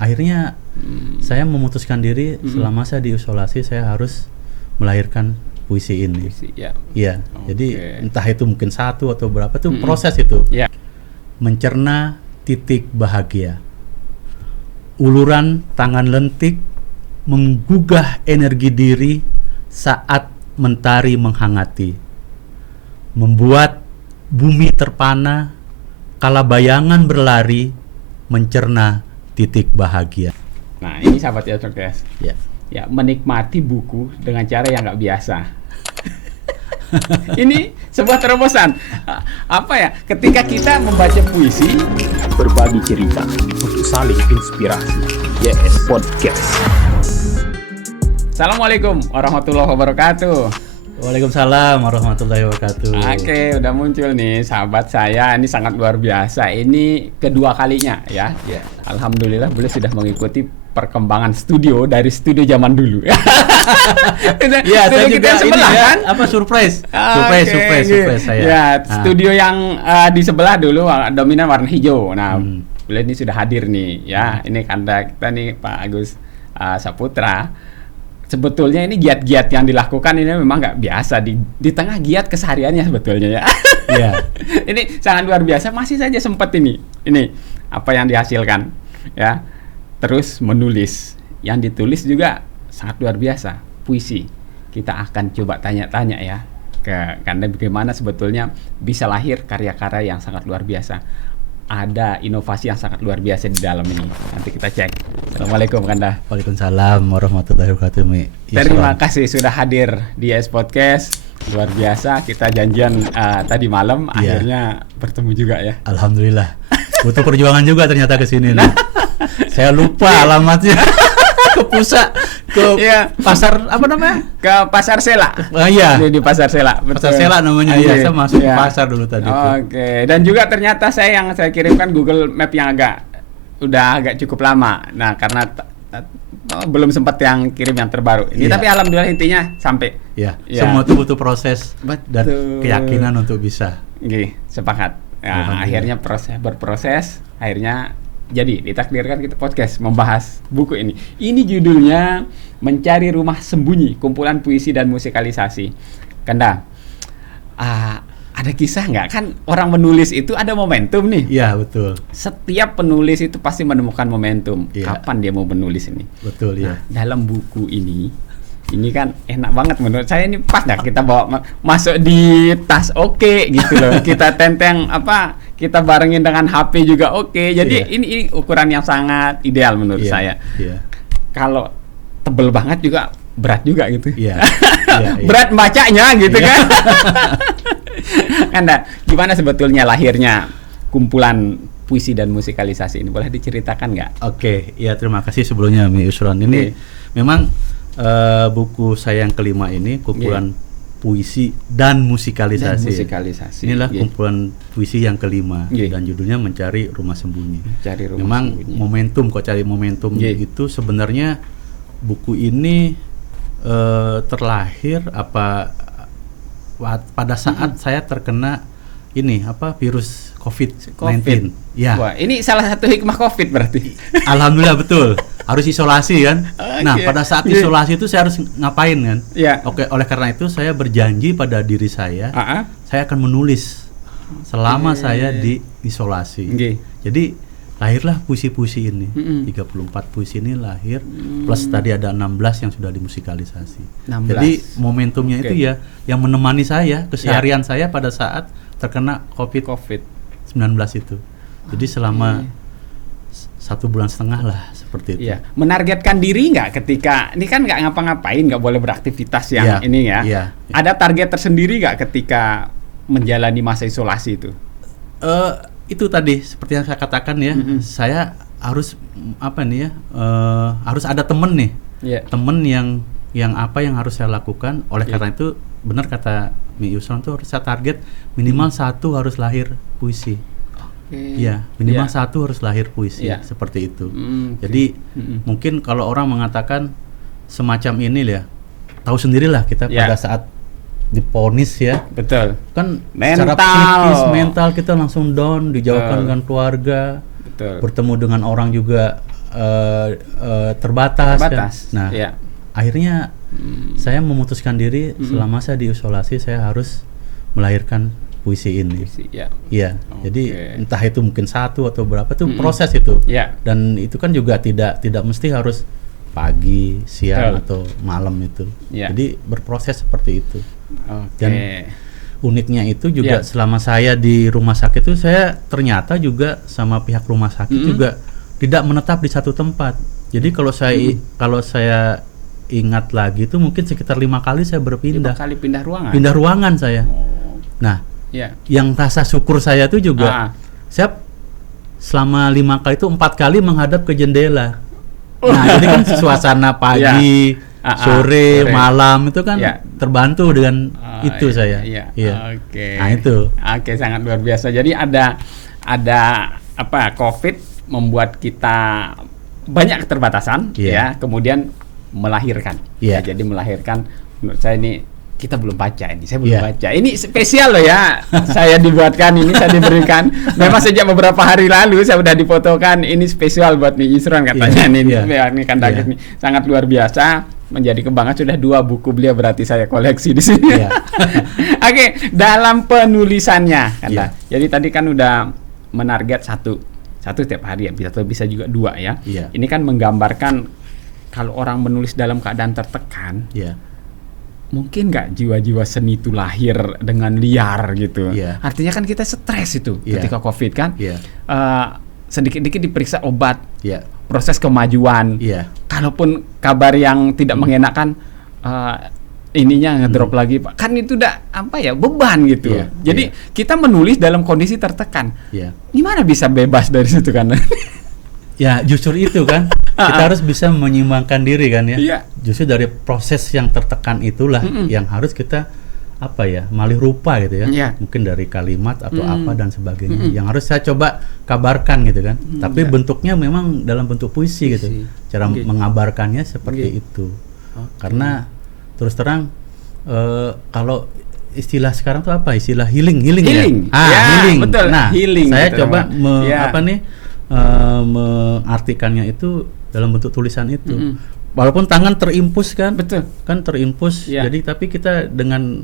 akhirnya saya memutuskan diri selama saya diisolasi saya harus melahirkan puisi ini. Iya. Jadi entah itu mungkin satu atau berapa itu proses itu. Mencerna titik bahagia. Uluran tangan lentik menggugah energi diri saat mentari menghangati. Membuat bumi terpana kala bayangan berlari mencerna titik bahagia. Nah, ini sahabat ya podcast. Ya, menikmati buku dengan cara yang nggak biasa. Ini sebuah terobosan. Apa ya? Ketika kita membaca puisi, berbagi cerita untuk saling inspirasi. YS Podcast. Assalamualaikum warahmatullahi wabarakatuh. Waalaikumsalam warahmatullahi wabarakatuh. Oke, udah muncul nih sahabat saya. Ini sangat luar biasa. Ini kedua kalinya ya. Alhamdulillah beliau sudah mengikuti perkembangan studio dari studio zaman dulu. Iya, saya juga sebelah, ini kan? Apa surprise saya. Ya, studio yang di sebelah dulu dominan warna hijau. Nah, beliau ini sudah hadir nih ya. Ini kanda kita nih Pak Agus Saputra. Sebetulnya ini giat-giat yang dilakukan ini memang nggak biasa di tengah giat kesehariannya sebetulnya ya. Iya. Ini sangat luar biasa, masih saja sempat ini apa yang dihasilkan ya. Terus menulis, yang ditulis juga sangat luar biasa, puisi. Kita akan coba tanya-tanya ya karena bagaimana sebetulnya bisa lahir karya-karya yang sangat luar biasa. Ada inovasi yang sangat luar biasa di dalam ini. Nanti kita cek. Assalamualaikum Kanda. Waalaikumsalam warahmatullahi wabarakatuh. Terima kasih sudah hadir di YS Podcast. Luar biasa. Kita janjian tadi malam, akhirnya bertemu juga ya. Alhamdulillah. Butuh perjuangan juga ternyata ke sini nih. Saya lupa alamatnya. Ke pusat, pasar apa namanya? Ke Pasar Sela. Iya. Di Pasar Sela. Betul. Pasar Sela namanya. Iya, saya masuk ke pasar dulu tadi. Oke. Dan juga ternyata saya kirimkan Google Map yang agak cukup lama. Nah, karena belum sempat yang kirim yang terbaru. Ini tapi alhamdulillah intinya sampai. Iya. Semua itu butuh proses dan keyakinan untuk bisa. Sepakat. Nah, akhirnya berproses, akhirnya jadi ditakdirkan kita podcast membahas buku ini. Ini judulnya Mencari Rumah Sembunyi, Kumpulan Puisi dan Musikalisasi. Kanda, ada kisah nggak? Kan orang menulis itu ada momentum nih. Iya, betul. Setiap penulis itu pasti menemukan momentum. Kapan dia mau menulis ini? Betul, ya. Dalam buku ini kan enak banget menurut saya, ini pas nggak kita bawa masuk di tas gitu loh. Kita tenteng kita barengin dengan HP juga Jadi ini ukuran yang sangat ideal menurut saya. Kalau tebel banget juga berat juga gitu. Berat bacanya gitu kan. Anda gimana sebetulnya lahirnya kumpulan puisi dan musikalisasi ini? Boleh diceritakan nggak? Terima kasih sebelumnya Mi Usron. Ini memang buku saya yang kelima ini kumpulan puisi dan musikalisasi. Inilah kumpulan puisi yang kelima dan judulnya Mencari Rumah Sembunyi. Memang momentum, kok cari momentum itu sebenarnya buku ini terlahir pada saat saya terkena virus COVID-19. Wah, ini salah satu hikmah COVID berarti. Alhamdulillah betul. Harus isolasi kan. Nah, pada saat isolasi itu saya harus ngapain kan? Oleh karena itu saya berjanji pada diri saya, saya akan menulis selama saya di isolasi. Jadi lahirlah puisi-puisi ini. 34 puisi ini lahir, plus tadi ada 16 yang sudah dimusikalisasi. Jadi momentumnya itu yang menemani saya, keseharian saya pada saat terkena COVID-19 itu. Jadi selama 1,5 bulan lah seperti itu. Menargetkan diri nggak ketika ini kan nggak ngapa-ngapain, nggak boleh beraktivitas yang ini ya. Ada target tersendiri nggak ketika menjalani masa isolasi itu? Itu tadi seperti yang saya katakan ya. Saya harus harus ada temen nih. Temen yang apa yang harus saya lakukan. Oleh karena itu benar kata Mi Yusron tuh saya target minimal satu harus lahir puisi. Minimal satu harus lahir puisi seperti itu. Jadi mungkin kalau orang mengatakan semacam ini ya, tahu sendirilah kita pada saat diponis ya. Betul. Kan secara psikis, mental kita langsung down, dijauhkan dengan keluarga. Bertemu dengan orang juga terbatas. Kan? Nah, akhirnya saya memutuskan diri selama saya diisolasi saya harus melahirkan puisi ini. Iya. Jadi entah itu mungkin 1 atau berapa itu proses itu. Dan itu kan juga tidak mesti harus pagi, siang atau malam itu. Jadi berproses seperti itu. Dan uniknya itu juga selama saya di rumah sakit itu saya ternyata juga sama pihak rumah sakit juga tidak menetap di satu tempat. Jadi kalau saya ingat lagi itu mungkin sekitar 5 kali saya berpindah. 5 kali pindah ruangan. Pindah ruangan saya. Nah, yang rasa syukur saya itu juga saya selama 5 kali itu 4 kali menghadap ke jendela. Nah, jadi kan suasana pagi, sore, malam itu kan terbantu dengan itu saya. Oke. Nah, itu. Oke, sangat luar biasa. Jadi ada COVID membuat kita banyak keterbatasan ya, kemudian melahirkan. Jadi melahirkan menurut saya ini kita belum baca ini. Saya belum baca. Ini spesial loh ya. Saya dibuatkan ini, saya diberikan. Memang sejak beberapa hari lalu saya sudah difotokan. Ini spesial buat nih Isron katanya ini kan Daget nih. Sangat luar biasa. Menjadi kebanggaan sudah 2 buku beliau berarti saya koleksi di sini. Oke, dalam penulisannya kan. Jadi tadi kan udah menarget satu tiap hari ya, bisa juga 2 ya. Ini kan menggambarkan kalau orang menulis dalam keadaan tertekan, mungkin nggak jiwa-jiwa seni itu lahir dengan liar gitu. Artinya kan kita stres itu ketika COVID kan. Sedikit-dikit diperiksa obat, proses kemajuan. Kalaupun kabar yang tidak mengenakan, ininya ngedrop lagi, Pak. Kan itu udah beban gitu. Jadi kita menulis dalam kondisi tertekan. Gimana bisa bebas dari situ kan? Ya justru itu kan kita harus bisa menyeimbangkan diri kan ya. Justru dari proses yang tertekan itulah yang harus kita malih rupa gitu ya. Mungkin dari kalimat atau apa dan sebagainya yang harus saya coba kabarkan gitu kan. Tapi bentuknya memang dalam bentuk puisi gitu. Cara mengabarkannya seperti itu. Karena terus terang kalau istilah sekarang tuh istilah healing ya. Healing. Betul. Nah, healing, saya coba mengartikannya itu dalam bentuk tulisan itu. Walaupun tangan terimpus kan, kan terimpus. Jadi tapi kita dengan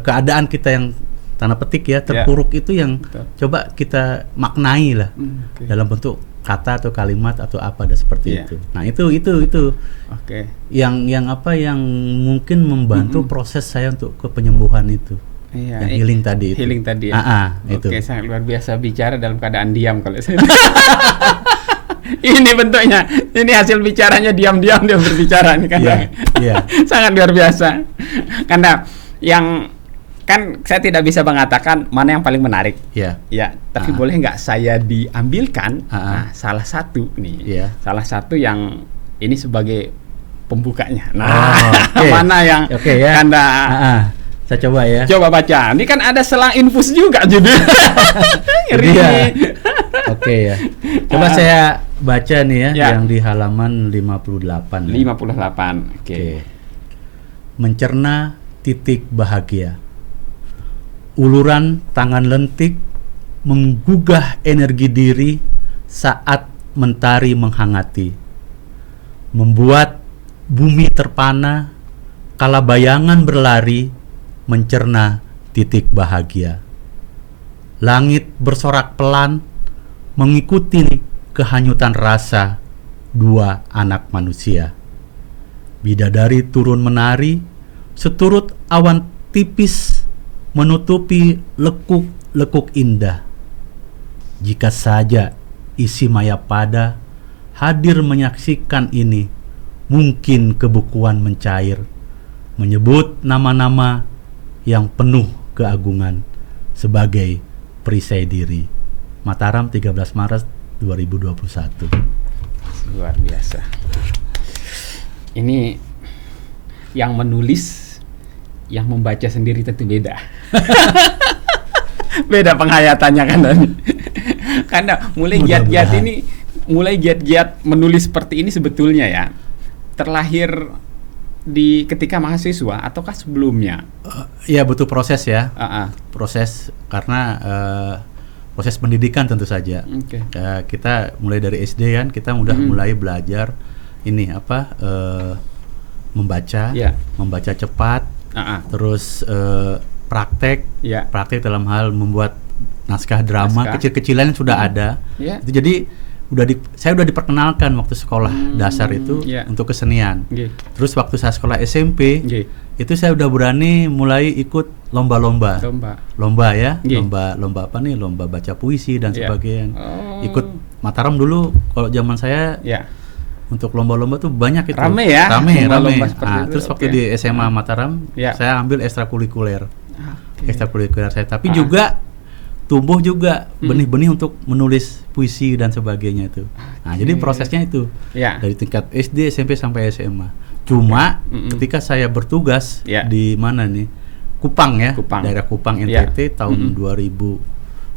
keadaan kita yang tanda petik ya terpuruk itu yang coba kita maknai lah dalam bentuk kata atau kalimat atau apa dan seperti itu. Nah itu. Yang mungkin membantu proses saya untuk kepenyembuhan itu. Yang healing tadi itu. Healing tadi ya. Oke, sangat luar biasa bicara dalam keadaan diam kalau saya. Ini bentuknya. Ini hasil bicaranya diam-diam dia berbicara nih kan. Sangat luar biasa. Karena yang kan saya tidak bisa mengatakan mana yang paling menarik. Tapi boleh nggak saya diambilkan salah satu nih. Salah satu yang ini sebagai pembukanya. Mana yang Anda saya coba ya. Coba baca. Ini kan ada selang infus juga judul. Ya. Coba saya baca nih ya yang di halaman 58. 58. Mencerna titik bahagia. Uluran tangan lentik menggugah energi diri saat mentari menghangati. Membuat bumi terpana kala bayangan berlari mencerna titik bahagia. Langit bersorak pelan mengikuti kehanyutan rasa 2 anak manusia. Bidadari turun menari seturut awan tipis menutupi lekuk-lekuk indah. Jika saja isi Mayapada hadir menyaksikan ini, mungkin kebukuan mencair, menyebut nama-nama yang penuh keagungan sebagai perisai diri. Mataram 13 Maret 2021. Luar biasa. Ini yang menulis, yang membaca sendiri tentu beda. Beda penghayatannya kan. Karena mulai giat-giat menulis seperti ini sebetulnya ya terlahir di ketika mahasiswa ataukah sebelumnya? Ya butuh proses ya. Proses karena proses pendidikan tentu saja. Ya, kita mulai dari SD kan, kita udah mulai belajar ini membaca, membaca cepat, terus praktek dalam hal membuat naskah drama kecil-kecilan yang sudah ada. Itu jadi saya udah diperkenalkan waktu sekolah dasar itu untuk kesenian. Terus waktu saya sekolah SMP itu saya udah berani mulai ikut lomba-lomba ya, lomba apa nih, lomba baca puisi dan sebagainya. Ikut Mataram dulu kalau zaman saya untuk lomba-lomba tuh banyak itu. Rame. Terus waktu di SMA Mataram saya ambil ekstrakurikuler saya, tapi juga tumbuh juga benih-benih untuk menulis puisi dan sebagainya itu. Nah, jadi prosesnya itu dari tingkat SD, SMP sampai SMA. Cuma ketika saya bertugas di mana nih, Kupang ya, daerah Kupang NTT tahun 2000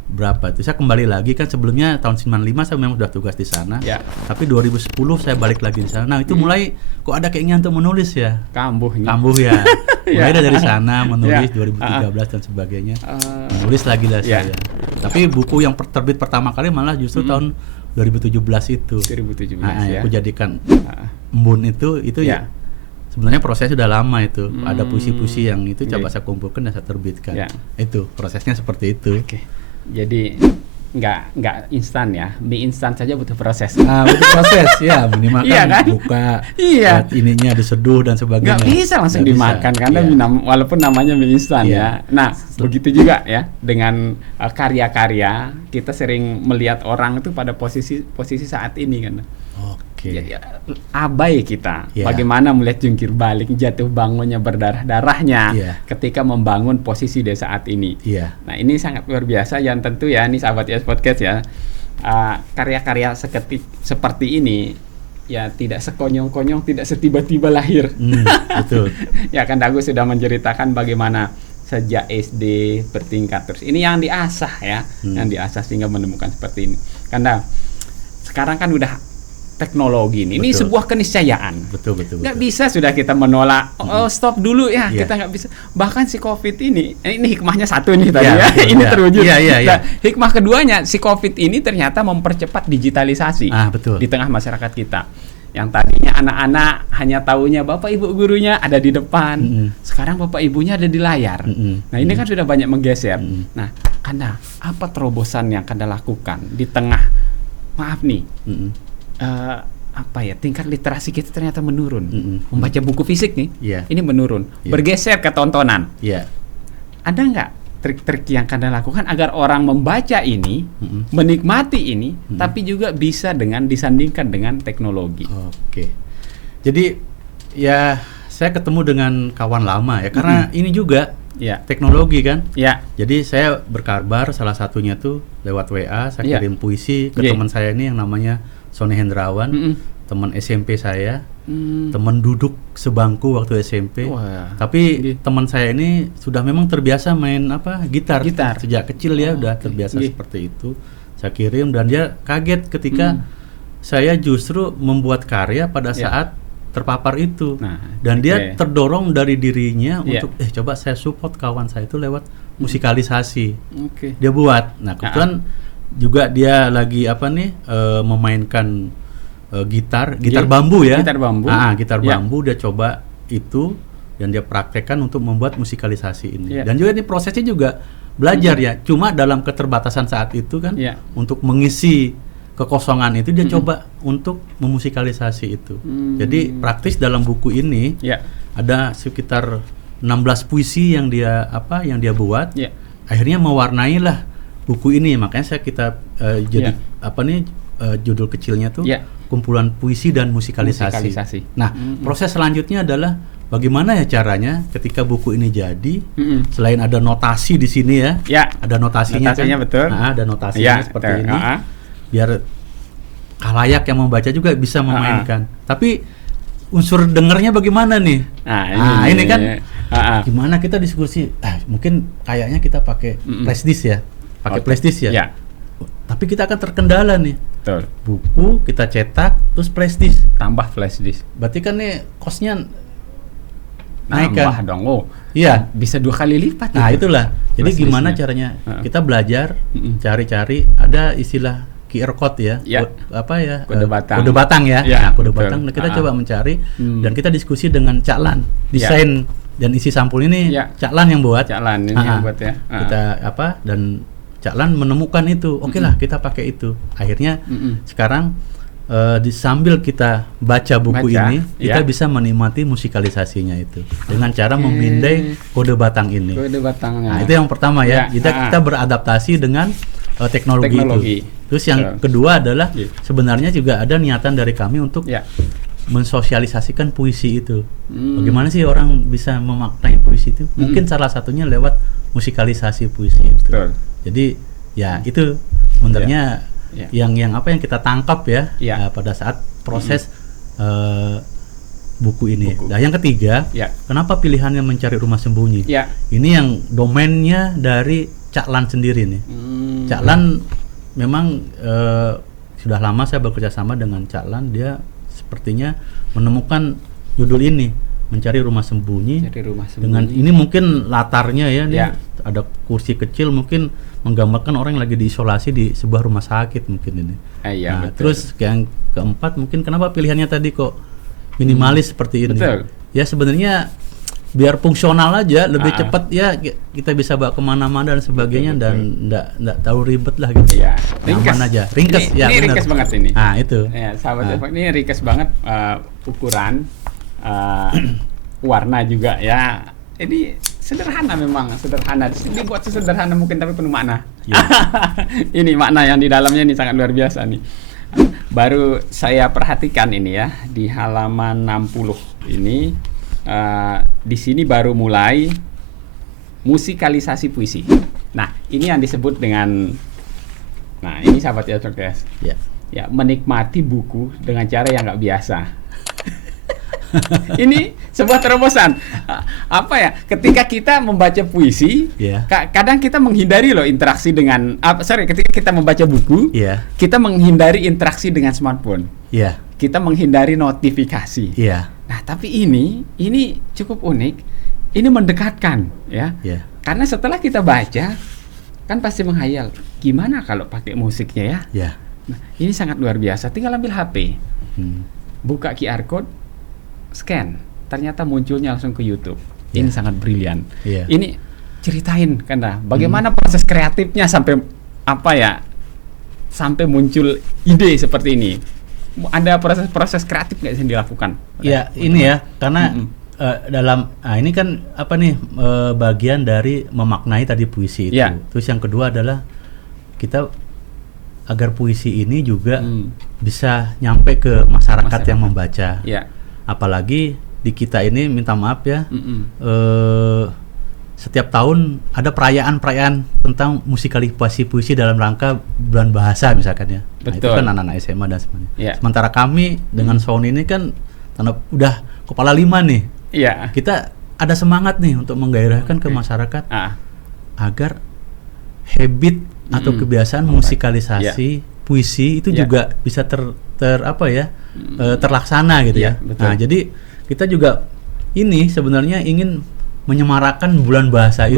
berapa itu, saya kembali lagi kan, sebelumnya tahun 95 saya memang sudah tugas di sana, tapi 2010 saya balik lagi di sana. Nah itu mulai kok ada keinginan untuk menulis ya, kambuh ya. Mulai dari sana menulis 2013 dan sebagainya, menulis lagi lah saya. Tapi buku yang terbit pertama kali malah justru tahun 2017 itu. 2017 aku jadikan Embun itu ya. Sebenarnya prosesnya sudah lama itu. Ada puisi-puisi yang itu coba saya kumpulkan dan saya terbitkan. Itu prosesnya seperti itu. Jadi nggak instan ya, mie instan saja butuh proses. Butuh proses ya, minimal kan buka, ininya diseduh dan sebagainya. Nggak bisa langsung dimakan karena walaupun namanya mie instan ya. Nah begitu juga ya dengan karya-karya, kita sering melihat orang itu pada posisi saat ini kan. Jadi abai kita bagaimana melihat jungkir balik, jatuh bangunnya, berdarah-darahnya ketika membangun posisi di saat ini. Nah ini sangat luar biasa yang tentu ya, ini sahabat YS Podcast ya, karya-karya seperti ini ya tidak sekonyong-konyong, tidak setiba-tiba lahir. Betul. Ya kan Dago sudah menceritakan bagaimana sejak SD bertingkat terus. Ini yang diasah ya, yang diasah sehingga menemukan seperti ini. Karena sekarang kan udah teknologi ini sebuah keniscayaan. Betul. Nggak bisa sudah kita menolak. Stop dulu ya, kita nggak bisa. Bahkan si COVID ini hikmahnya satu nih tadi ya. Ini terwujud. Nah, hikmah keduanya, si COVID ini ternyata mempercepat digitalisasi di tengah masyarakat kita. Yang tadinya anak-anak hanya taunya bapak ibu gurunya ada di depan, sekarang bapak ibunya ada di layar. Nah ini kan sudah banyak menggeser. Nah, Kanda, apa terobosan yang Kanda lakukan di tengah, maaf nih, tingkat literasi kita ternyata menurun. Membaca buku fisik nih, ini menurun, bergeser ke tontonan. Ada nggak trik-trik yang Kanda lakukan agar orang membaca ini, menikmati ini, tapi juga bisa dengan disandingkan dengan teknologi? Jadi ya saya ketemu dengan kawan lama ya, karena ini juga teknologi kan. Jadi saya berkabar salah satunya tuh lewat WA, saya kirim puisi ke teman saya ini yang namanya Sony Hendrawan, teman SMP saya, teman duduk sebangku waktu SMP. Tapi teman saya ini sudah memang terbiasa main gitar. Sejak kecil ya udah terbiasa seperti itu. Saya kirim dan dia kaget ketika saya justru membuat karya pada saat terpapar itu. Dan dia terdorong dari dirinya untuk coba saya support kawan saya itu lewat musikalisasi. Dia buat. Nah, kebetulan juga dia lagi memainkan gitar bambu ya. Gitar bambu dia coba itu dan dia praktekkan untuk membuat musikalisasi ini. Dan juga ini prosesnya juga belajar ya. Cuma dalam keterbatasan saat itu kan untuk mengisi kekosongan itu dia coba untuk memusikalisasi itu. Jadi praktis dalam buku ini ada sekitar 16 puisi yang dia buat. Akhirnya mewarnailah buku ini, makanya kita judul kecilnya tuh kumpulan puisi dan musikalisasi. Nah, proses selanjutnya adalah bagaimana ya caranya ketika buku ini jadi, selain ada notasi di sini ya, ada notasinya kan, betul. Ada notasinya seperti ini, biar khalayak yang membaca juga bisa memainkan. Tapi unsur dengernya bagaimana nih? Ini kan gimana kita diskusi? Mungkin kayaknya kita pakai flashdisk ya. Tapi kita akan terkendala nih. Betul. Buku kita cetak terus flashdisk, tambah flashdisk. Berarti kan nih kosnya nambah dong. Oh, iya, bisa 2 kali lipat. Nah, itulah. Jadi gimana caranya? Kita belajar, cari-cari, ada istilah QR code ya, kode batang. Kode batang ya. Nah, kode batang. Kita coba mencari dan kita diskusi dengan Cak Lan. Desain dan isi sampul ini Cak Lan yang buat. Cak Lan ini yang buat ya. Kita dan Cak Lan menemukan itu. Oke lah, kita pakai itu. Akhirnya sekarang sambil kita baca buku ini, kita bisa menikmati musikalisasinya itu dengan cara memindai kode batang ini. Kode batangnya. Nah, itu yang pertama ya. Kita beradaptasi dengan teknologi itu. Terus yang kedua adalah sebenarnya juga ada niatan dari kami untuk mensosialisasikan puisi itu. Bagaimana sih orang bisa memaknai puisi itu? Mungkin salah satunya lewat musikalisasi puisi itu. Jadi ya itu sebenarnya yang apa yang kita tangkap pada saat proses buku ini. Nah, yang ketiga, kenapa pilihannya mencari rumah sembunyi? Ini yang domainnya dari Cak Lan sendiri nih. Cak Lan memang sudah lama saya bekerja sama dengan Cak Lan. Dia sepertinya menemukan judul ini, mencari rumah sembunyi. Dengan ini mungkin latarnya ada kursi kecil, mungkin menggambarkan orang yang lagi diisolasi di sebuah rumah sakit mungkin ini. Terus yang keempat, mungkin kenapa pilihannya tadi kok minimalis seperti ini? Ya sebenarnya biar fungsional aja, lebih cepat ya, kita bisa bawa kemana-mana dan sebagainya. Dan enggak tahu ribet lah gitu. Ringkas aja, ringkas. Ini ringkas banget ini. Nah itu. Sahabat ini ringkas banget, ukuran, warna juga ya. Ini sederhana, memang sederhana. Dibuat sesederhana mungkin tapi penuh makna. Ini makna yang di dalamnya ini sangat luar biasa nih. Baru saya perhatikan ini ya di halaman 60 ini. Di sini baru mulai musikalisasi puisi. Nah, ini yang disebut dengan, nah ini sahabat ya guys, ya menikmati buku dengan cara yang nggak biasa. Ini sebuah terobosan. Apa ya? Ketika kita membaca puisi, kadang kita menghindari loh interaksi dengan, ketika kita membaca buku, kita menghindari interaksi dengan smartphone. Kita menghindari notifikasi. Nah, tapi ini cukup unik. Ini mendekatkan, ya. Karena setelah kita baca, kan pasti menghayal, gimana kalau pakai musiknya ya? Nah, ini sangat luar biasa. Tinggal ambil HP, buka QR code, scan, ternyata munculnya langsung ke YouTube. Ini sangat brilian. Ini ceritain kan bagaimana proses kreatifnya sampai sampai muncul ide seperti ini. Ada proses kreatif nggak yang dilakukan? Ya, ini ya, karena ini kan bagian dari memaknai tadi puisi itu. Terus yang kedua adalah kita agar puisi ini juga bisa nyampe ke masyarakat yang membaca. Apalagi di kita ini, minta maaf ya, setiap tahun ada perayaan tentang musikalisasi puisi dalam rangka bulan bahasa misalkan ya. Nah, itu kan anak-anak SMA dan sebagainya. Sementara kami dengan sound ini kan udah kepala 5 nih. Kita ada semangat nih untuk menggairahkan ke masyarakat agar habit atau kebiasaan musikalisasi puisi itu juga bisa terlaksana gitu ya. Nah, jadi kita juga ini sebenarnya ingin menyemarakan bulan bahasa itu.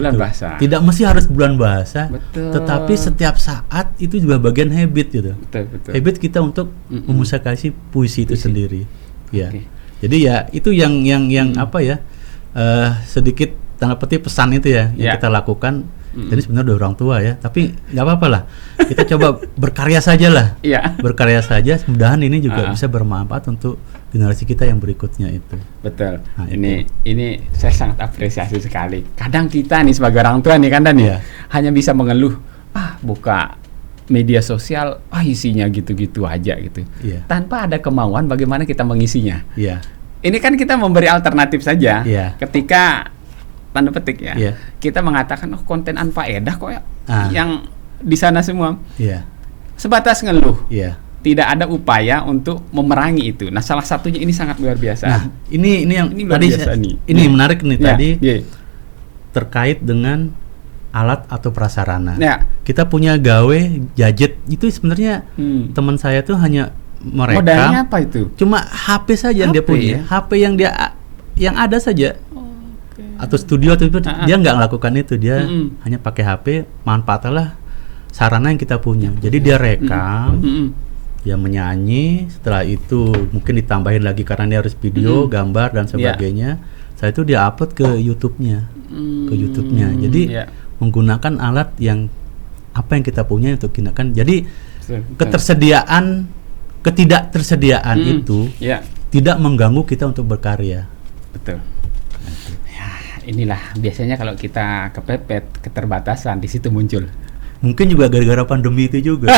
Tidak mesti harus bulan bahasa, tetapi setiap saat itu juga bagian habit gitu. Habit kita untuk memusikalisasi puisi itu sendiri. Jadi ya itu yang sedikit tanda petik pesan itu ya yang kita lakukan. Jadi sebenarnya udah orang tua ya, tapi nggak apa-apa lah. Kita coba berkarya saja lah. Berkarya saja, mudah-mudahan ini juga bisa bermanfaat untuk generasi kita yang berikutnya itu. Betul. Nah, ini saya sangat apresiasi sekali. Kadang kita nih sebagai orang tua nih kan hanya bisa mengeluh, buka media sosial, isinya gitu-gitu aja gitu. Tanpa ada kemauan bagaimana kita mengisinya. Ini kan kita memberi alternatif saja. Ketika tanda petik kita mengatakan konten anfaedah kok yang di sana semua. Sebatas ngeluh. Tidak ada upaya untuk memerangi itu. Nah, salah satunya ini sangat luar biasa. Nah, ini yang tadi ini menarik nih tadi terkait dengan alat atau prasarana. Kita punya gawe gadget itu sebenarnya teman saya tuh hanya merekam. Modalnya apa itu? Cuma HP saja yang dia punya. HP yang ada saja. atau studio atau itu, dia nggak melakukan itu, dia hanya pakai HP, manfaatlah sarana yang kita punya. Jadi dia rekam, dia menyanyi, setelah itu mungkin ditambahin lagi karena dia harus video, gambar dan sebagainya. Setelah itu dia upload ke YouTube-nya, Jadi menggunakan alat yang apa yang kita punya untuk gunakan. Jadi ketidaktersediaan itu tidak mengganggu kita untuk berkarya. Betul. Ya, inilah biasanya kalau kita kepepet keterbatasan di situ muncul. Mungkin juga gara-gara pandemi itu juga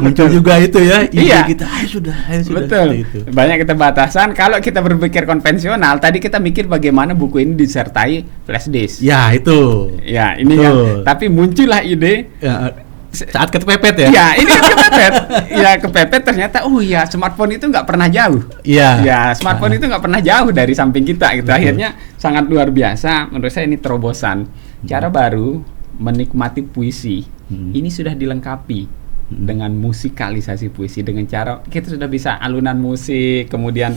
muncul juga itu ya. Iya. Kita ayo sudah. Betul. Itu. Banyak keterbatasan. Kalau kita berpikir konvensional, tadi kita mikir bagaimana buku ini disertai flash disk. Ya itu. Ya ini kan. Tapi muncullah ide. Ya, saat kepepet ya. Ya ini kan kepepet. Ya kepepet ternyata. Oh ya smartphone itu nggak pernah jauh. Iya. Ya smartphone itu nggak pernah jauh dari samping kita gitu. Akhirnya sangat luar biasa. Menurut saya ini terobosan. Cara baru menikmati puisi. Ini sudah dilengkapi dengan musikalisasi puisi, dengan cara kita sudah bisa alunan musik, kemudian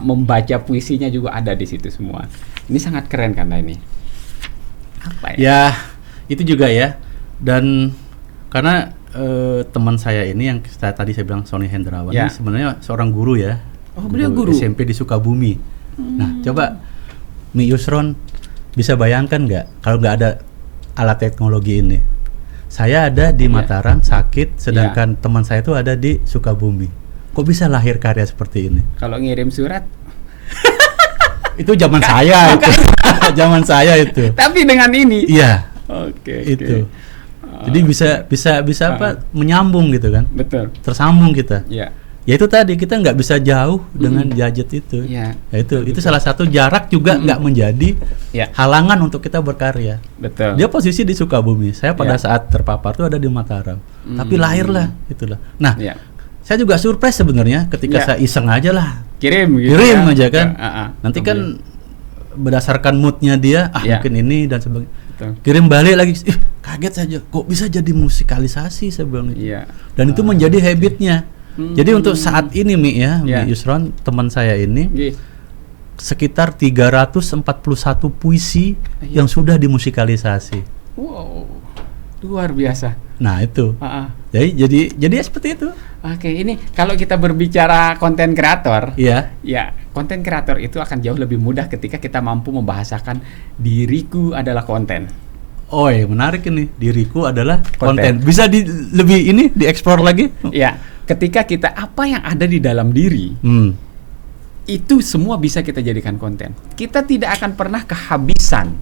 membaca puisinya juga ada di situ semua. Ini sangat keren karena ini. Apa ya? Ya, itu juga ya. Dan karena teman saya ini yang tadi saya bilang Sony Hendrawan ini sebenarnya seorang guru ya. Oh, beliau guru SMP di Sukabumi. Nah, coba Mi Yusron bisa bayangkan nggak kalau nggak ada alat teknologi ini? Saya ada di Mataram sakit, sedangkan teman saya itu ada di Sukabumi. Kok bisa lahir karya seperti ini? Kalau ngirim surat itu zaman saya itu. Zaman saya itu. Tapi dengan ini. Iya. Oke. Itu. Jadi bisa apa? Menyambung gitu kan? Betul. Tersambung kita. Iya. Ya itu tadi kita nggak bisa jauh dengan gadget itu. Ya, itu salah satu jarak juga nggak menjadi halangan untuk kita berkarya. Betul. Dia posisi di Sukabumi. Saya pada saat terpapar tuh ada di Mataram. Tapi lahirlah itulah. Nah, saya juga surprise sebenarnya ketika saya iseng aja lah. Kirim aja kan. Nanti kan berdasarkan moodnya dia, mungkin ini dan sebagainya. Kirim balik lagi, kaget saja. Kok bisa jadi musikalisasi sebenarnya? Dan itu menjadi habitnya. Jadi untuk saat ini Mi Yusron, teman saya ini sekitar 341 puisi yang sudah dimusikalisasi. Wow, luar biasa. Nah itu. Jadi seperti itu. Oke, ini kalau kita berbicara konten kreator, ya konten kreator itu akan jauh lebih mudah ketika kita mampu membahasakan diriku adalah konten. Oh ya, menarik ini. Diriku adalah konten. Bisa lebih dieksplor lagi? Ya. Ketika kita apa yang ada di dalam diri itu semua bisa kita jadikan konten. Kita tidak akan pernah kehabisan.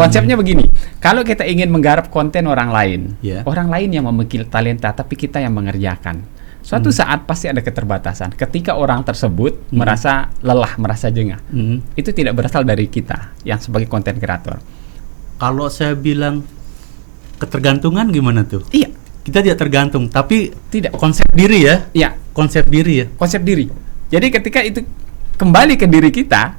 Konsepnya begini, kalau kita ingin menggarap konten orang lain, orang lain yang memiliki talenta tapi kita yang mengerjakan, suatu saat pasti ada keterbatasan. Ketika orang tersebut merasa lelah, merasa jengah, itu tidak berasal dari kita yang sebagai konten kreator. Kalau saya bilang ketergantungan gimana tuh? Iya. Kita tidak tergantung, tapi tidak konsep diri ya. Iya, konsep diri ya. Konsep diri. Jadi ketika itu kembali ke diri kita,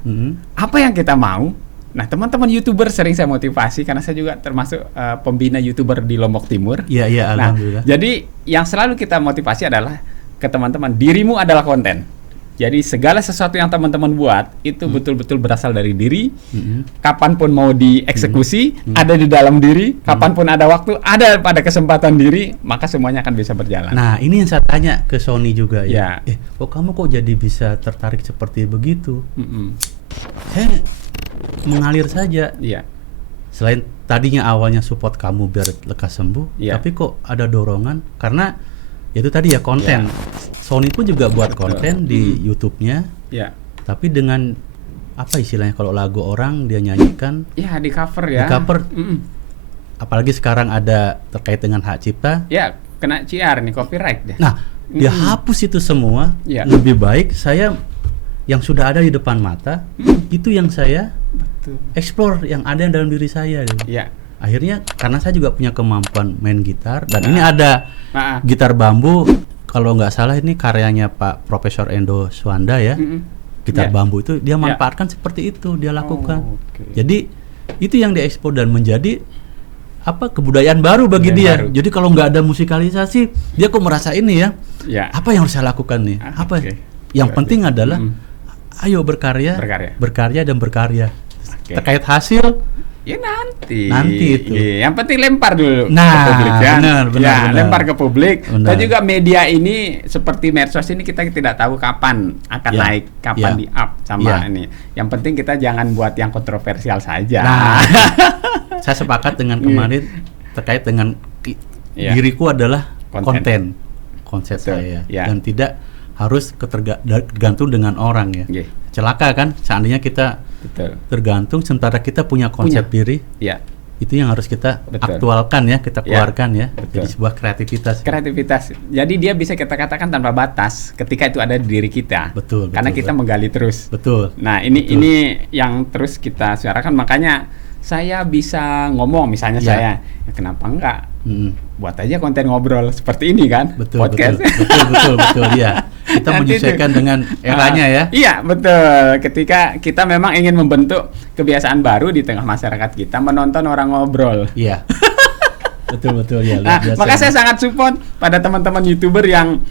apa yang kita mau? Nah, teman-teman YouTuber sering saya motivasi karena saya juga termasuk pembina YouTuber di Lombok Timur. Iya, alhamdulillah. Nah, jadi yang selalu kita motivasi adalah ke teman-teman, dirimu adalah konten. Jadi segala sesuatu yang teman-teman buat itu betul-betul berasal dari diri. Kapanpun mau dieksekusi, ada di dalam diri. Kapanpun ada waktu, ada pada kesempatan diri, maka semuanya akan bisa berjalan. Nah, ini yang saya tanya ke Sony juga ya. Kamu kok jadi bisa tertarik seperti begitu? Saya mengalir saja. Iya. Selain tadinya awalnya support kamu biar lekas sembuh, tapi kok ada dorongan karena itu tadi ya konten. Sony pun juga buat konten di YouTube-nya. Tapi dengan apa istilahnya kalau lagu orang dia nyanyikan? Ya, di cover ya. Di cover. Apalagi sekarang ada terkait dengan hak cipta. Ya, kena CR nih, copyright deh. Nah, dia hapus itu semua. Lebih baik saya yang sudah ada di depan mata, itu yang saya explore yang ada dalam diri saya. Akhirnya karena saya juga punya kemampuan main gitar dan ini ada gitar bambu, kalau nggak salah ini karyanya Pak Profesor Endo Suwanda ya. Gitar bambu itu dia manfaatkan seperti itu, dia lakukan. Jadi itu yang diekspor dan menjadi kebudayaan baru bagi dia. Jadi kalau nggak ada musikalisasi, dia kok merasa ini ya. Apa yang harus saya lakukan nih? Yang penting adalah ayo berkarya dan berkarya. Terkait hasil ya nanti itu. Yang penting lempar dulu ke publik kan. Benar. Lempar ke publik. Dan juga media ini seperti medsos ini kita tidak tahu kapan akan naik, kapan di up sama ini. Yang penting kita jangan buat yang kontroversial saja. Saya sepakat dengan kemarin terkait dengan diriku adalah konten konsep saya dan tidak harus tergantung dengan orang ya. Celaka kan seandainya kita tergantung sementara kita punya konsep diri. Itu yang harus kita aktualkan ya, kita keluarkan ya. Jadi sebuah kreativitas. Jadi dia bisa kita katakan tanpa batas ketika itu ada di diri kita. Betul. Karena kita menggali terus. Betul. Nah, ini yang terus kita suarakan, makanya saya bisa ngomong misalnya saya, kenapa enggak buat aja konten ngobrol seperti ini kan, podcast. Betul ya. Kita menyesuaikan dengan eranya ya. Iya betul. Ketika kita memang ingin membentuk kebiasaan baru di tengah masyarakat kita, menonton orang ngobrol. Iya. betul ya. Maka saya sangat support pada teman-teman YouTuber yang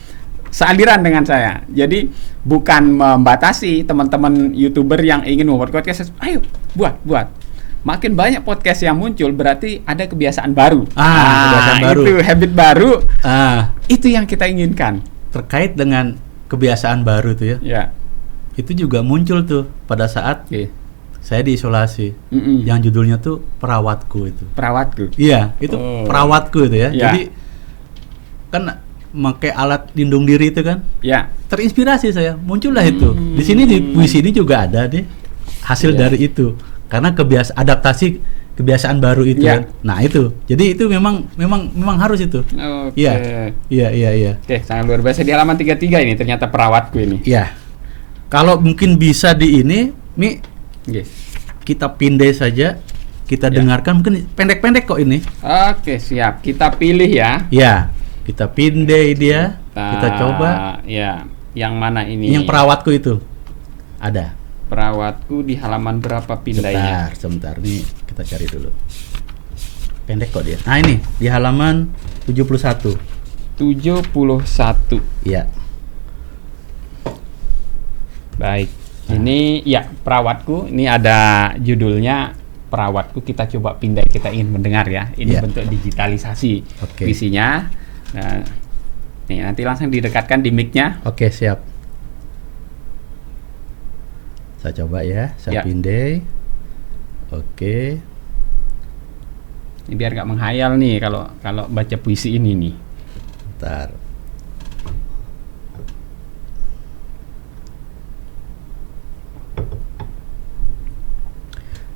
sealiran dengan saya. Jadi bukan membatasi teman-teman YouTuber yang ingin membuat podcast, ayo buat. Makin banyak podcast yang muncul berarti ada kebiasaan baru. Kebiasaan baru. Itu habit baru. Itu yang kita inginkan. Terkait dengan kebiasaan baru tuh ya. Itu juga muncul tuh pada saat saya diisolasi. Yang judulnya tuh Perawatku itu. Perawatku. Iya, itu Perawatku itu ya. Jadi kan pakai alat lindung diri itu kan. Terinspirasi saya, muncullah itu. Di sini di puisi ini juga ada nih hasil dari itu. Karena adaptasi kebiasaan baru itu kan. Nah itu, jadi itu memang harus itu. Iya. Oke, sangat luar biasa di halaman 33 ini ternyata Perawatku ini. Iya. Kalau mungkin bisa di ini, kita pindai saja, kita dengarkan, mungkin pendek-pendek kok ini. Oke, siap. Kita pilih ya. Iya, kita pindai dia, kita coba. Ya, yang mana ini? Yang Perawatku itu ada. Perawatku di halaman berapa pindainya? Sebentar nih kita cari dulu. Pendek kok dia. Nah ini di halaman 71. 71. Iya. Baik. Ini Perawatku. Ini ada judulnya Perawatku. Kita coba pindai, kita ingin mendengar ya. Ini bentuk digitalisasi visinya. Nah, nih nanti langsung didekatkan di mic-nya. Oke, siap. Saya coba ya, saya pindai. Oke. Ini biar nggak menghayal nih kalau baca puisi ini nih. Bentar.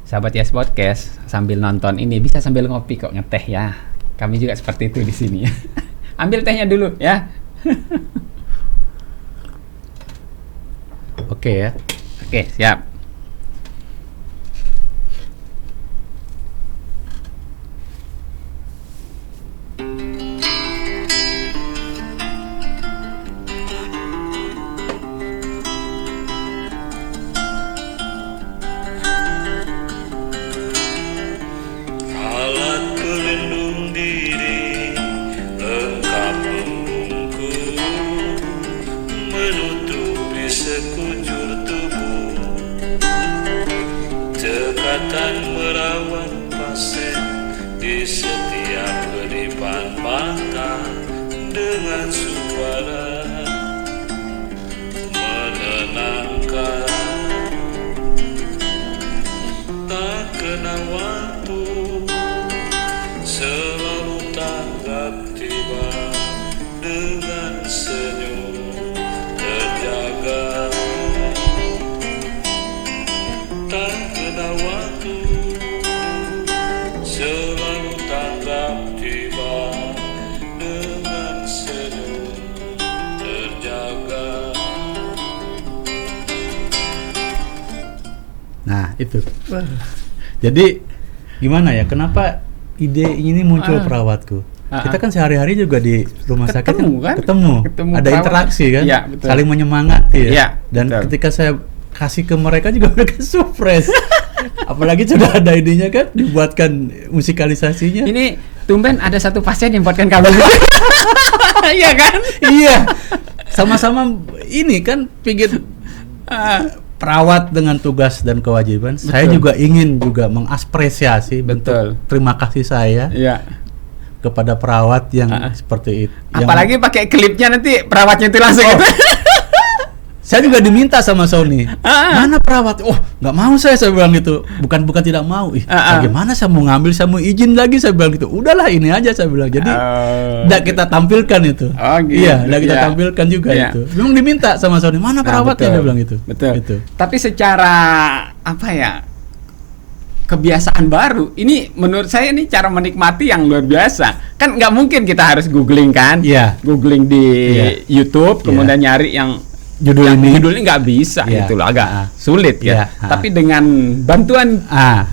Sahabat Yes Podcast, sambil nonton ini bisa sambil ngopi kok, ngeteh ya. Kami juga seperti itu di sini. Ambil tehnya dulu ya. Oke ya. Oke, siap. Alat pelindung diri lengkap membungku, menutupi sekujur tubuh. Cekatan merawat pasien di setiap kedipan mata, dengan suara menenangkan. Tak kenal waktu, selalu tanggap tiba, dengan senyum terjaga. Tak kenal waktu, selalu tanggap tiba, dengan senyum terjaga. Nah itu. Jadi gimana ya? Kenapa ide ini muncul Perawatku? Kita kan sehari-hari juga di rumah sakit ketemu ada perawat. Interaksi kan, saling menyemangati ya. Dan ketika saya kasih ke mereka juga mereka surprise. Apalagi sudah ada idenya kan, dibuatkan musikalisasinya. Ini tumben ada satu pasien yang buatkan kamu. Iya kan? Iya. Sama-sama ini kan pingin perawat dengan tugas dan kewajiban, saya juga ingin juga mengapresiasi bentuk terima kasih saya kepada perawat yang seperti itu. Apalagi pakai klipnya nanti perawatnya itu langsung gitu. Saya juga diminta sama Sony, mana perawat? Oh, nggak mau saya bilang gitu. Bukan tidak mau. Bagaimana saya mau ngambil, saya mau izin lagi, saya bilang gitu. Udahlah ini aja saya bilang. Jadi tidak kita tampilkan itu. Iya, tidak kita tampilkan juga itu. Memang diminta sama Sony, mana perawatnya, dia bilang gitu. Betul. Gitu. Tapi secara apa ya? Kebiasaan baru ini menurut saya ini cara menikmati yang luar biasa. Kan nggak mungkin kita harus googling kan? Googling di YouTube kemudian nyari yang judulnya nggak bisa gitu loh, agak sulit ya. Tapi dengan bantuan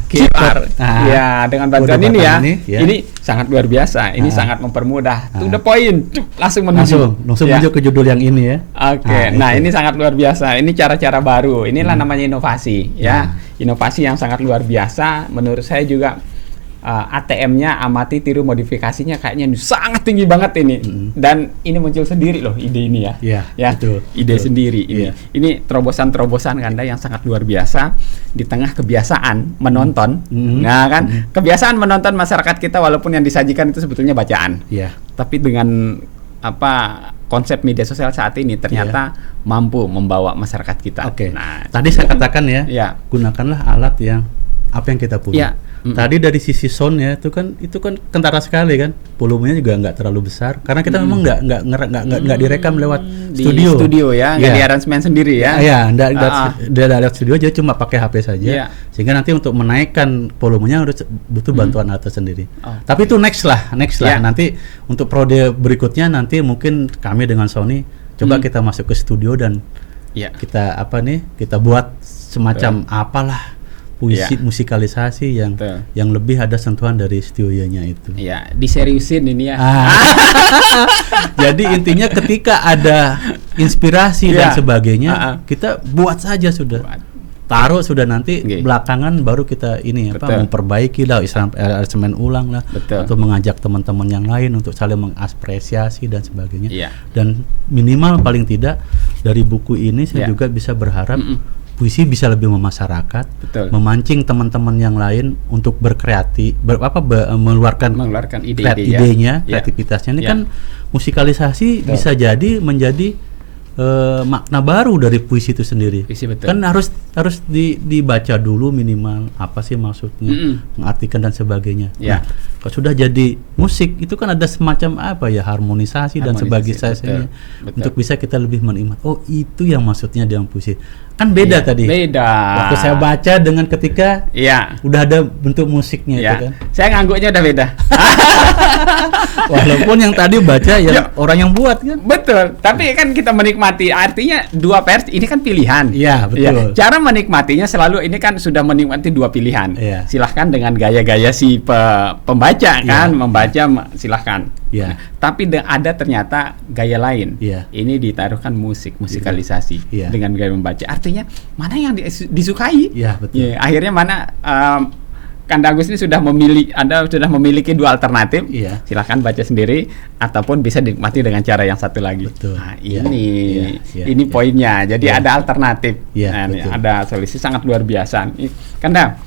QR dengan bantuan ini ini sangat luar biasa. Ini sangat mempermudah. To the point, langsung menuju menuju ke judul yang ini ya. Nah ini sangat luar biasa. Ini cara-cara baru. Inilah namanya inovasi ya. Inovasi yang sangat luar biasa. Menurut saya juga ATM-nya amati tiru modifikasinya kayaknya sangat tinggi banget ini. Dan ini muncul sendiri loh ide ini ya. Betul, ide sendiri ini. Ini terobosan-terobosan Kanda yang sangat luar biasa di tengah kebiasaan menonton. Nah kan, kebiasaan menonton masyarakat kita walaupun yang disajikan itu sebetulnya bacaan. Tapi dengan konsep media sosial saat ini ternyata mampu membawa masyarakat kita. Nah, tadi saya katakan gunakanlah alat yang apa yang kita punya. Tadi dari sisi sound ya itu kan kentara sekali kan, volumenya juga nggak terlalu besar karena kita memang nggak direkam lewat studio ya, nggak di aransemen sendiri ya. Nggak ada studio, jadi cuma pakai HP saja. Sehingga nanti untuk menaikkan volumenya butuh bantuan alat sendiri. Tapi itu next lah. Nanti untuk prode berikutnya nanti mungkin kami dengan Sony coba kita masuk ke studio dan kita kita buat semacam apalah puisi musikalisasi yang lebih ada sentuhan dari studionya itu. Diseriusin ini ya. Jadi intinya ketika ada inspirasi dan sebagainya, kita buat saja sudah. Taruh sudah, nanti belakangan baru kita memperbaiki lah, aransemen ulang lah, atau mengajak teman-teman yang lain untuk saling mengapresiasi dan sebagainya. Dan minimal paling tidak dari buku ini saya juga bisa berharap puisi bisa lebih memasyarakat, memancing teman-teman yang lain untuk mengeluarkan idenya, kreativitasnya. Ini kan musikalisasi bisa jadi menjadi makna baru dari puisi itu sendiri. Kan harus dibaca dulu minimal apa sih maksudnya, mengartikan dan sebagainya. Nah, kalau sudah jadi musik itu kan ada semacam harmonisasi dan sebagainya untuk bisa kita lebih menikmati. Oh, itu yang maksudnya dalam puisi. Kan beda tadi. Waktu saya baca dengan ketika udah ada bentuk musiknya itu kan. Saya ngangguknya udah beda. Walaupun yang tadi baca orang yang buat kan. Betul. Tapi kan kita menikmati, artinya dua versi ini kan pilihan. Betul. Cara menikmatinya selalu ini kan sudah menikmati dua pilihan. Silahkan dengan gaya-gaya si pembaca kan, membaca silahkan. Tapi ada ternyata gaya lain. Ini ditaruhkan musikalisasi dengan gaya membaca. Artinya mana yang disukai? Betul. Akhirnya mana Kanda Agus ini Anda sudah memiliki dua alternatif. Silahkan baca sendiri ataupun bisa dinikmati dengan cara yang satu lagi. Betul. Nah, ini poinnya. Jadi ada alternatif. Ada solusi sangat luar biasa. Kanda,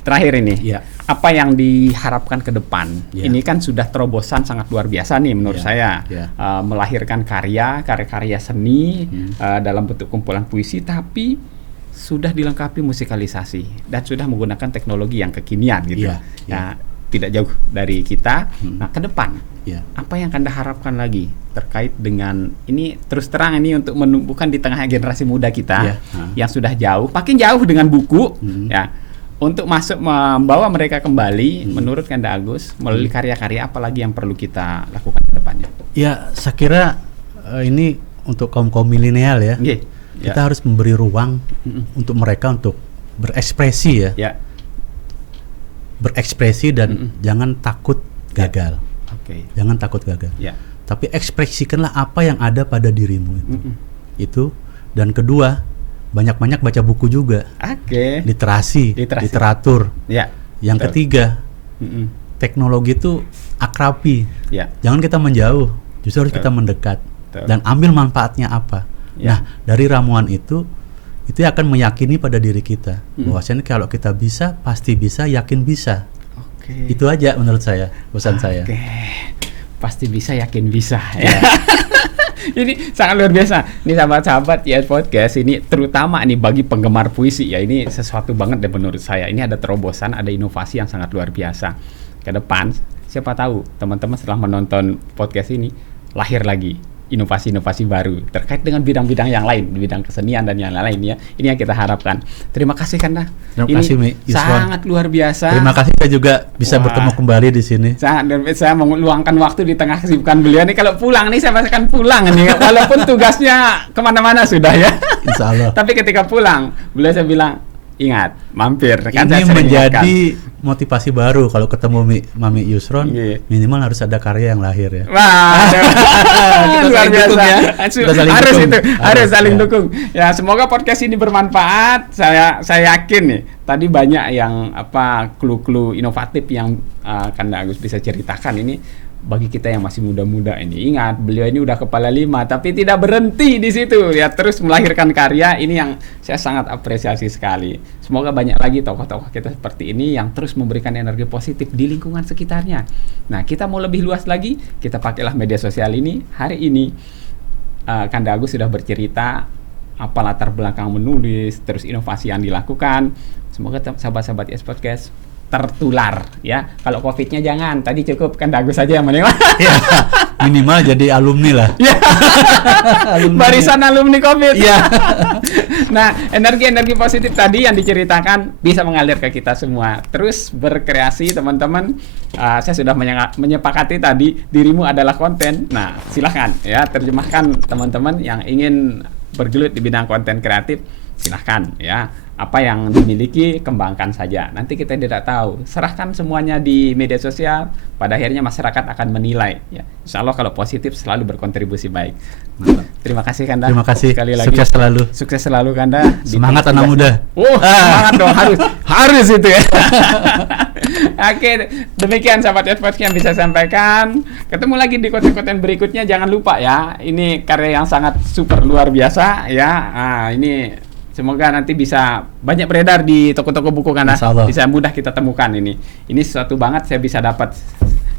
terakhir ini. Apa yang diharapkan ke depan? Ini kan sudah terobosan sangat luar biasa nih menurut saya. Melahirkan karya-karya seni dalam bentuk kumpulan puisi, tapi sudah dilengkapi musikalisasi dan sudah menggunakan teknologi yang kekinian gitu. Nah, tidak jauh dari kita. Nah, ke depan apa yang Anda harapkan lagi terkait dengan ini? Terus terang ini untuk menumbuhkan di tengah generasi muda kita yang sudah makin jauh dengan buku untuk masuk membawa mereka kembali. Menurut Kanda Agus melalui karya-karya apa lagi yang perlu kita lakukan ke depannya? Saya kira ini untuk kaum milenial ya. Kita harus memberi ruang untuk mereka untuk berekspresi berekspresi dan jangan takut gagal. Jangan takut gagal. Tapi ekspresikanlah apa yang ada pada dirimu itu. Dan kedua, banyak-banyak baca buku juga. Literasi. Literatur. Yang ketiga, teknologi itu akrabi. Jangan kita menjauh, justru harus kita mendekat dan ambil manfaatnya apa. Nah, dari ramuan itu itu akan meyakini pada diri kita bahwasanya kalau kita bisa, pasti bisa, yakin bisa. Itu aja menurut saya, pesan saya. Pasti bisa, yakin bisa. Ya. Ini sangat luar biasa. Ini sahabat-sahabat YS Podcast ini terutama nih bagi penggemar puisi ya, ini sesuatu banget deh menurut saya. Ini ada terobosan, ada inovasi yang sangat luar biasa. Ke depan siapa tahu teman-teman setelah menonton podcast ini lahir lagi inovasi-inovasi baru terkait dengan bidang-bidang yang lain, bidang kesenian dan yang lain ya. Ini yang kita harapkan. Terima kasih Kanda. Terima kasih Mi Yuswan. Sangat luar biasa. Terima kasih saya juga bisa bertemu kembali di sini. Saya meluangkan waktu di tengah kesibukan beliau nih. Kalau pulang nih saya akan pulang nih, walaupun tugasnya kemana-mana sudah ya. Insya Allah. Tapi ketika pulang, beliau saya bilang, ingat, mampir. Kan ini menjadi motivasi baru kalau ketemu Mami Yusron, minimal harus ada karya yang lahir ya. Wah, luar biasa ya. Harus saling dukung. Ya, semoga podcast ini bermanfaat. Saya yakin nih, tadi banyak yang clue-clue inovatif yang Kanda Agus bisa ceritakan ini. Bagi kita yang masih muda-muda ini, ingat beliau ini udah kepala 5 tapi tidak berhenti di situ ya, terus melahirkan karya. Ini yang saya sangat apresiasi sekali. Semoga banyak lagi tokoh-tokoh kita seperti ini yang terus memberikan energi positif di lingkungan sekitarnya. Nah, kita mau lebih luas lagi, kita pakailah media sosial ini. Hari ini Kanda Agus sudah bercerita apa latar belakang menulis, terus inovasi yang dilakukan. Semoga sahabat-sahabat YS Podcast tertular ya. Kalau COVID-nya jangan, tadi cukup Kanda Agus saja yang menengok. Ya, minimal jadi alumni lah. Ya. Barisan alumni COVID. Ya. Nah, energi-energi positif tadi yang diceritakan bisa mengalir ke kita semua. Terus berkreasi teman-teman. Saya sudah menyepakati tadi dirimu adalah konten. Nah, silahkan ya terjemahkan teman-teman yang ingin bergelut di bidang konten kreatif. Silahkan ya. Apa yang dimiliki kembangkan saja. Nanti kita tidak tahu. Serahkan semuanya di media sosial. Pada akhirnya masyarakat akan menilai. Ya, insya Allah kalau positif selalu berkontribusi baik. Mantap. Terima kasih Kanda. Terima kasih. Sekali lagi. Sukses selalu. Sukses selalu Kanda. Semangat anak muda. Semangat dong, harus itu ya. Oke, demikian sahabat YS Podcast yang bisa sampaikan. Ketemu lagi di konten-konten berikutnya. Jangan lupa ya. Ini karya yang sangat super luar biasa ya. Ini semoga nanti bisa banyak beredar di toko-toko buku karena bisa mudah kita temukan ini. Ini sesuatu banget saya bisa dapat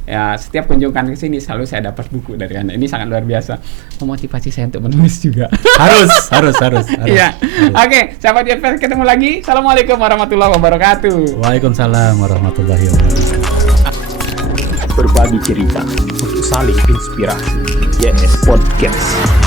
ya, setiap kunjungan ke sini selalu saya dapat buku dari Anda. Ini sangat luar biasa. Memotivasi saya untuk menulis juga. harus. Iya. Oke, sahabat YS ketemu lagi. Assalamualaikum warahmatullahi wabarakatuh. Waalaikumsalam warahmatullahi wabarakatuh. Berbagi cerita untuk saling inspirasi. YS Podcast.